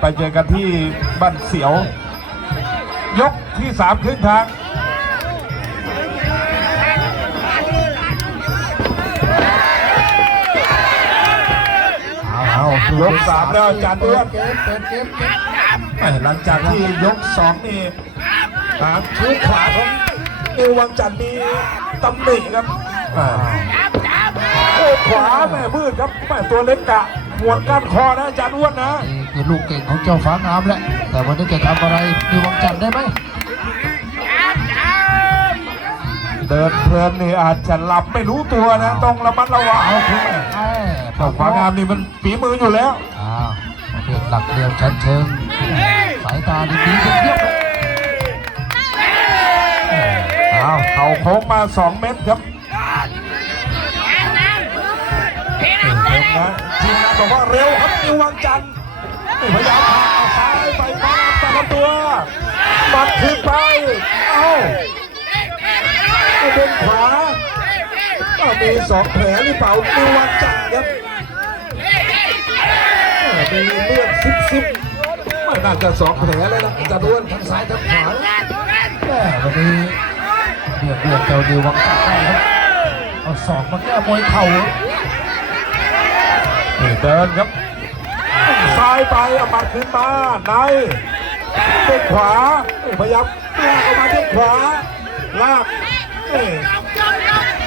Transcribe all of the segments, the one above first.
ไปเจอกันที่บ้านเสียว ยกที่สามครึ่งทางเอาเอายกสามแล้วอาจารย์อ้วนเกมเปิดเกมเกมแหม่หลังจากที่ยกสองนี่หางคิ้วขวาของนิววังจันทร์มีตำหนิครับขวาแม่มืดครับแม่ตัวเล็กกะหมวนก้านคอนะอาจารย์อ้วนนะ คือลูกเก่งของเจ้าฟ้างามแหละ แต่วันนี้จะทำอะไรมีวังจันทร์ได้ไหม เดินเพลินนี่อาจจะหลับไม่รู้ตัวนะ ต้องระมัดระวังเอาคุณแม่แต่ขวางามนี่มันฝีมืออยู่แล้วอ้าวประเภทหลักเดียวชั้นเชิง สายตาดีๆเยี่ยมๆเลยอ้าวเข่าโค้งมา 2 เม็ดครับเห็นนะทีมงานบอกว่าเร็วครับนิววังจันทร์นี่ พยายามพาเอาซ้ายไปพยายามตัวตัดขึ้นไป เอ้าเป็นขวาอ้าวมีสองแผลหรือเปล่านิววังจันทร์ครับมีเลือดซิบซิบไม่น่าจะสองแผลเลยนะจะด้วนทั้งซ้ายทั้งขวาแม่วันนี้เรียกเรียกเจ้าดิววังจันทร์ได้ครับเอาสองมาแก้มวยเข่าเดินครับายไปเอามาขึ้นมาในเป็นขวาพยายามลากออกมาที่ขวาลากนี่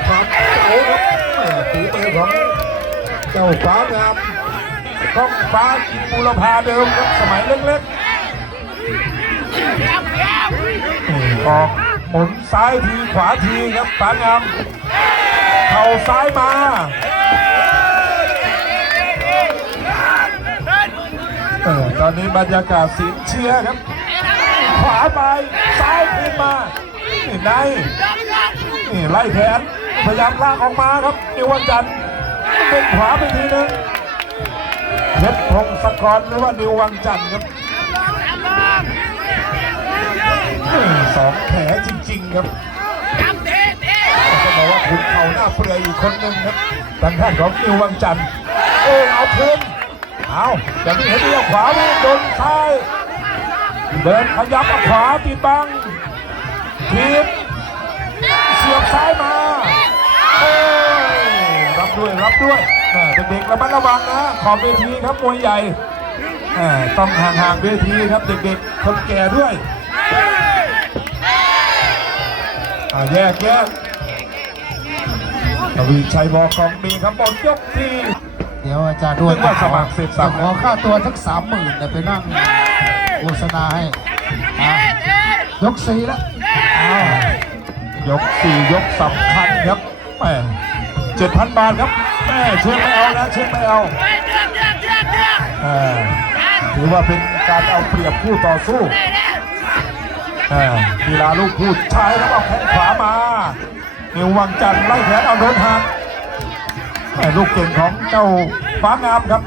ความเก๋าครับแม่ฝีมือของเจ้าฟ้างามต้องฟ้ากินบูรพาเดิมครับสมัยเล็กๆออกหมุนซ้ายทีขวาทีครับฟ้างามเข่าซ้ายมา ตอนนี้บรรยากาศสียงเชียร์ครับ ขวาไป ซ้ายขึ้นมานี่ในนี่ไล่แขนพยายามลากออกมาครับนิววันจันทร์เป็นขวาไปทีนึงเพชรพงศกรหรือว่านิววังจันทร์ครับสองแผลจริง ๆ ครับก็บอกว่าขุนเข่าหน้าเปลือยอีกคนหนึ่งครับทางด้านของนิววังจันทร์โอ้เอาคืน เอาอย่างนี้เห็นเดียวขวาโดนซ้ายเดินขยับเอาขวาปิดบังทีบเสียบซ้ายมาโอ้ยรับด้วยรับด้วยเด็กๆระมัดระวังนะขอบเวทีครับมวยใหญ่ต้องห่างๆเวทีครับเด็กๆคนแก่ด้วยแยกแยกทวีชัยบอกของมีครับบอลยกที่ เดี๋ยวอาจารย์ด้วยนึกว่าสมัครเสร็จสับขอค่าตัวทั้งสามหมื่นไปนั่งโฆษณาให้อะยกสี่แล้วอ้าวยกสี่ยกสำคัญครับแม่เจ็ดพันบาทครับแม่เชื่อไม่เอานะเชื่อไม่เอาเออถือว่าเป็นการเอาเปรียบคู่ต่อสู้เออกีฬาลูกพูดชายแล้วเอาแขนขวามานิววังจันทร์ไล่แขนเอาโดนหักแม่ ลูกเก่งของเจ้าฟ้างามครับ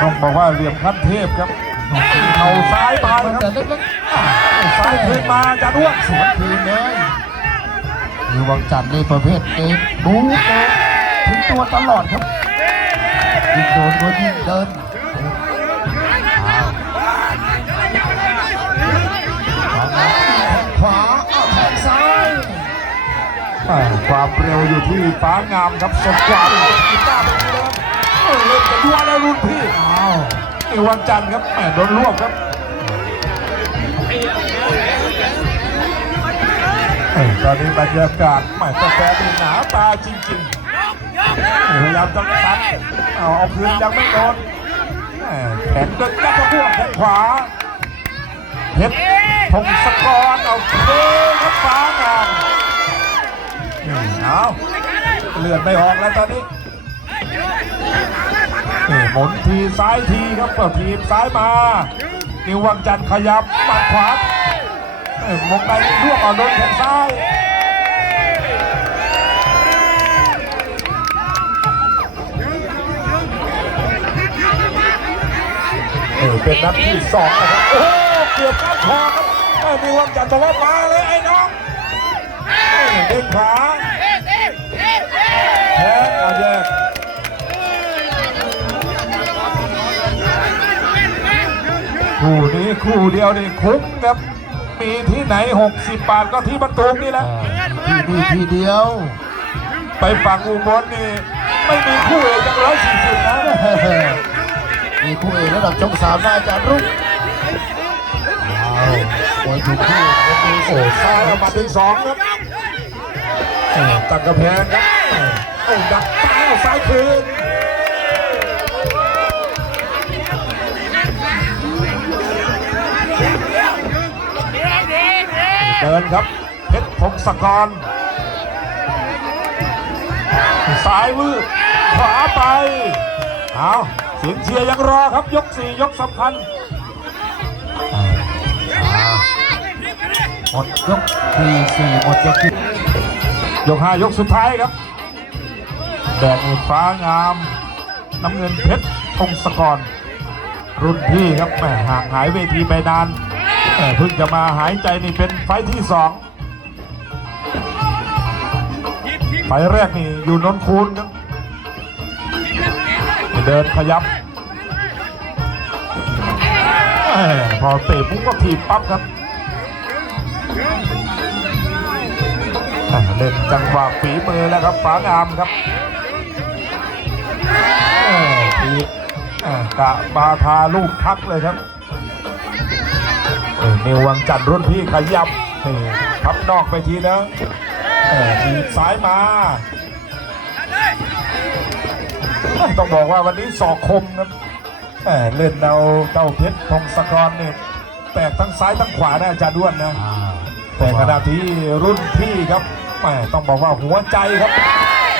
ต้องบอกว่าเหลี่ยมขั้นเทพครับเขาซ้ายมาคแต่รับเล็กๆซ้ายคืนมาจะด้วงสวนคืนเลยมีวังจันทร์ในประเภทเกมบู๊เกมถึงตัวตลอดครับยิงโดนก็ยิงเดิน ความเร็วอยู่ที่ฟ้างามครับสดกว่าอากีตาร์ไปทีเดิมเออเล่นกันดวแล้วรุ่นพี่อ้าวนี่วันจันทร์ครับแหมโดนรวบครับตอนนี้บรรยากาศแหมกาแฟดีหนาตาจริงๆพยายามจะตัดเอาเอาคืนยังไม่โดนแขนเดินกระพวกแขนขวาเพชรพงศกรเอาเทครับฟ้างาม นี่เอาเลือดไม่ออกแล้วตอนนี้นี่หมุนทีซ้ายทีครับก็ทีมซ้ายมา นิววังจันทร์ขยับหมัดขวาเอ้ยวงในรวบเอาโดนแขนซ้ายเออเป็นนัดที่สองนะครับโอ้โหเกือบก้านคอครับนิววังจันทร์บอกว่ามาเลยไอ้น้องเอ้ยเด้งขา คู่นี้คู่เดียวนี่คุ้มครับ มีที่ไหน 60 บาทก็ที่บรรทุกนี่แหละที่นี่ทีเดียว ไปฝั่งอุบลนี่ ไม่มีคู่เอกจังร้อยสี่สิบนะมีคู่เอกระดับช่องสามนะอาจารย์รุ่งเอามวยถูกคู่ยกมือโอ้ซ้ายเข้ามาถึงสองครับเออตัดกระแพงครับโอ้ดักซ้ายเอาซ้ายคืน เดินครับเพชรพงศกรซ้ายวืดขวาไปเอาเสียงเชียร์ยังรอครับยกสี่ยกสำคัญหมดยกที่สี่หมดยกที่ยกห้ายกสุดท้ายครับแดงนี่ฟ้างาม น้ำเงินเพชรพงศกร รุ่นพี่ครับแหม่ห่างหายเวทีไปนานแหม่ เพิ่งจะมาหายใจนี่เป็นไฟที่สองไฟแรกนี่อยู่นนคูนครับเดินขยับ พอเตะปุ๊บก็ถีบปั๊บครับเล่นจังหวะฝีมือแล้วครับฝางามครับกะบาทาลูกพักเลยครับ นิววังจันทร์รุ่นพี่ขยับนี่ทับนอกไปทีนะเอ่อทีบซ้ายมา ต้องบอกว่าวันนี้สอกคมครับเอ่อเล่นเอาเจ้าเพชรพงศกรเนี่ยแตกทั้งซ้ายทั้งขวานะอาจารย์ด้วนนะแต่ขณะที่รุ่นพี่ครับแหมต้องบอกว่าหัวใจครับ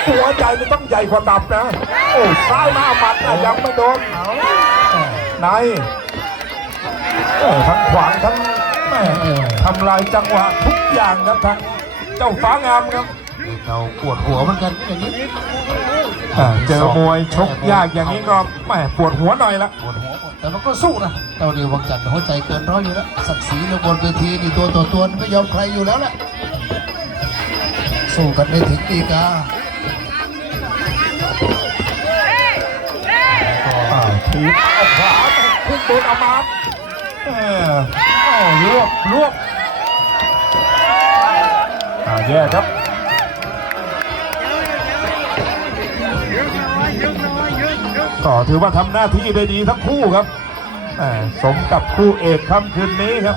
หัวใจมันต้องใหญ่กว่าตับนะ โอ้ซ้ายมาหมัดอะยังไม่โดนใน ทั้งขวางทั้งแหม่ทำลายจังหวะทุกอย่างครับทั้งเจ้าฟ้างามครับเราปวดหัวเหมือนกันอย่างนี้อ่าเจอมวยชกยากอย่างนี้ก็แหมปวดหัวหน่อยละปวดหัวหมดแต่มันก็สู้นะเจ้าเดียววังจันทร์หัวใจเกินร้อยอยู่แล้วศักดิ์ศรีในบนเวทีนี่ตัวต่อตัวไม่ยอมใครอยู่แล้วแหละสู้กันไม่ถึงดีกาอ่าทีบเอาขวาขึ้นบนเอามา เออโอ้รวบรวบอ่าแย่ครับก็ถือว่าทำหน้าที่ได้ดีทั้งคู่ครับสมกับคู่เอกค่ำคืนนี้ครับ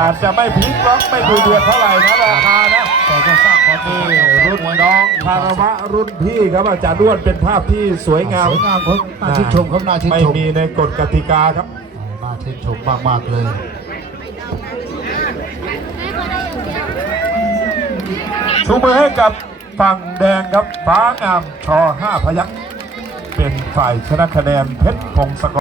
อาจจะไม่พลิกล็อกไม่ดูเดือดเท่าไหร่นะราคานะแต่ก็สร้างความนี่รุ่นน้องคารวะรุ่นพี่ครับอาจารย์ด้วนเป็นภาพที่สวยงามสวยงามครับน่าชื่นชมครับน่าชื่นไม่มีในกฎกติกาครับ ชื่นชมมากๆเลยชูมือให้กับฝั่งแดงครับฟ้างามชอห้าพยักเป็นฝ่ายชนะคะแนนเพชรพงศกร